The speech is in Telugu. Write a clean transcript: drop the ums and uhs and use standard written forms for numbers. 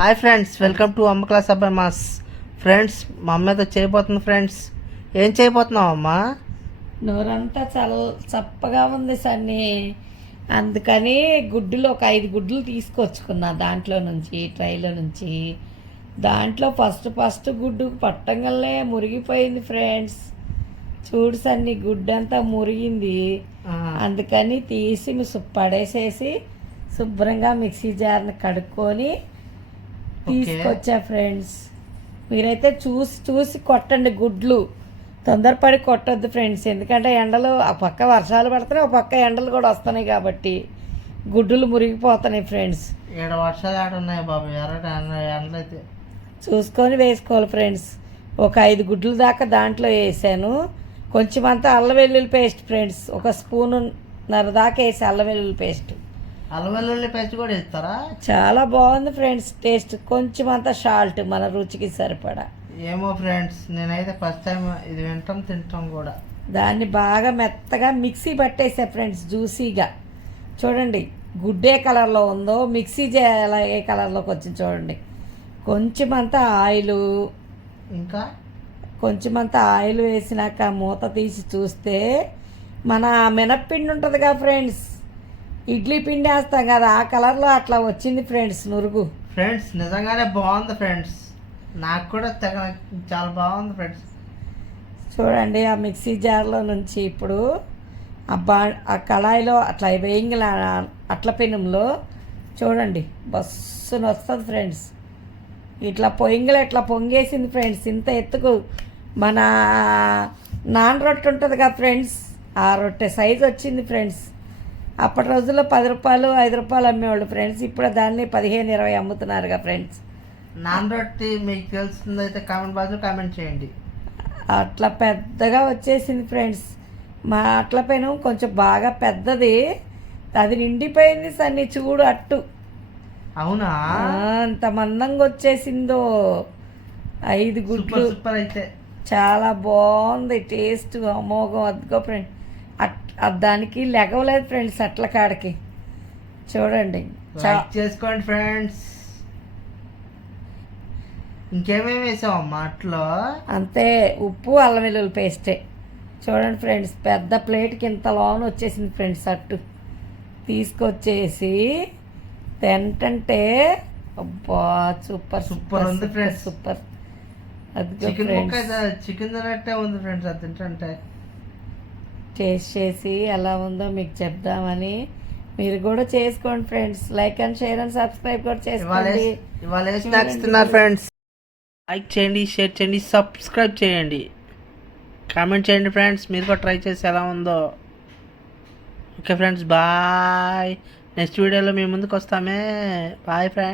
హాయ్ ఫ్రెండ్స్, వెల్కమ్ టు అమ్మ క్లాస్ అబ్బాయి మాస్. ఫ్రెండ్స్, మా అమ్మ ఏదో చేయబోతుంది. ఫ్రెండ్స్, ఏం చేయబోతున్నావు అమ్మా? నోరంతా చప్పగా ఉంది సన్ని. అందుకని గుడ్డులు ఒక 5 గుడ్లు తీసుకొచ్చుకున్నా దాంట్లో నుంచి, ట్రైలో నుంచి. దాంట్లో ఫస్ట్ గుడ్డు పట్టంగల్నే మురిగిపోయింది ఫ్రెండ్స్. చూడు సన్ని, గుడ్డు అంతా మురిగింది. అందుకని తీసి పడేసేసి శుభ్రంగా మిక్సీ జార్ని కడుక్కొని తీసుకొచ్చా ఫ్రెండ్స్. మీరైతే చూసి కొట్టండి గుడ్లు, తొందరపడి కొట్టొద్దు ఫ్రెండ్స్. ఎందుకంటే ఎండలు ఆ పక్క వర్షాలు పడుతున్నాయి, ఒక పక్క ఎండలు కూడా వస్తున్నాయి కాబట్టి గుడ్డులు మురిగిపోతున్నాయి ఫ్రెండ్స్. వర్షాలు ఆడున్నాయి బాబు, ఎండలు అయితే చూసుకొని వేసుకోవాలి ఫ్రెండ్స్. ఒక 5 గుడ్లు దాకా దాంట్లో వేసాను. కొంచెం అంతా అల్లం వెల్లుల్లి పేస్ట్ ఫ్రెండ్స్, ఒక స్పూన్నర దాకా వేసి అల్లం వెల్లుల్లి పేస్ట్. అల్లం వెల్లుల్లి పేస్ట్ కూడా ఇస్తారా? చాలా బాగుంది ఫ్రెండ్స్ టేస్ట్. కొంచెం అంతా సాల్ట్ మన రుచికి సరిపడా. ఏమో ఫ్రెండ్స్, నేనైతే ఫస్ట్ టైం ఇది తింటాం కూడా. దాన్ని బాగా మెత్తగా మిక్సీ పట్టేసా ఫ్రెండ్స్, జ్యూసీగా. చూడండి గుడ్డు ఏ కలర్లో ఉందో, మిక్సీ ఏ కలర్లోకి వచ్చింది చూడండి. కొంచెం అంతా ఆయిల్, ఇంకా కొంచెం అంతా ఆయిల్ వేసినాక మూత తీసి చూస్తే మన మినప్పిండి ఉంటుందిగా ఫ్రెండ్స్, ఇడ్లీ పిండి వేస్తాం కదా, ఆ కలర్లో అట్లా వచ్చింది ఫ్రెండ్స్ నురుగు. ఫ్రెండ్స్ నిజంగానే బాగుంది ఫ్రెండ్స్, నాకు కూడా చాలా బాగుంది ఫ్రెండ్స్. చూడండి ఆ మిక్సీ జార్లో నుంచి ఇప్పుడు ఆ కళాయిలో అట్లా వేయంగిల అట్ల పెనంలో చూడండి బస్సును వస్తుంది ఫ్రెండ్స్. ఇట్లా ఇట్లా పొంగేసింది ఫ్రెండ్స్. ఇంత ఎత్తుకు మన నాన్ రొట్టె ఉంటుంది కదా ఫ్రెండ్స్, ఆ రొట్టె సైజు వచ్చింది ఫ్రెండ్స్. అప్పటి రోజుల్లో 10 రూపాయలు 5 రూపాయలు అమ్మేవాళ్ళు ఫ్రెండ్స్. ఇప్పుడు దాన్ని 15-20 అమ్ముతున్నారుగా ఫ్రెండ్స్. నాన్ రొట్టె మీకు తెలుస్తుంది అయితే కామెంట్ బాక్స్లో కామెంట్ చేయండి. అట్లా పెద్దగా వచ్చేసింది ఫ్రెండ్స్. మా అట్ల పెనం కొంచెం బాగా పెద్దది, అది నిండిపోయింది సన్ని. చూడు అట్టు. అవునా? అంత మందంగా వచ్చేసిందో. 5 గుడ్లు. సూపర్ అయితే చాలా బాగుంది టేస్ట్, అమోఘం. అదిగో ఫ్రెండ్, దానికి లెగవలేదు ఫ్రెండ్స్ అట్ల కాడికి. చూడండి, చేసుకోండి ఫ్రెండ్స్. ఇంకేమేమి వేసావమ్మా అట్లో? అంతే, ఉప్పు అల్లం వెల్లుల్లి పేస్టే. చూడండి ఫ్రెండ్స్, పెద్ద ప్లేట్కి ఇంత లోన్ వచ్చేసింది ఫ్రెండ్స్. అట్టు తీసుకొచ్చేసి తింటంటే అబ్బా సూపర్ ఉంది ఫ్రెండ్స్, సూపర్. చికెన్ తినట్టే ఉంది ఫ్రెండ్స్. అది తింటే టేస్ట్ చేసి ఎలా ఉందో మీకు చెప్దామని. మీరు కూడా చేసుకోండి friends. Like and share and subscribe కూడా చేసుకోండి. ఇవాళ స్నాక్స్ తిన్నారు ఫ్రెండ్స్. లైక్ చేయండి, షేర్ చేయండి, సబ్స్క్రైబ్ చేయండి, కామెంట్ చేయండి ఫ్రెండ్స్. మీరు కూడా ట్రై చేసి ఎలా ఉందో. Okay friends, bye. నెక్స్ట్ వీడియోలో మీ ముందుకు వస్తామే. Bye friends.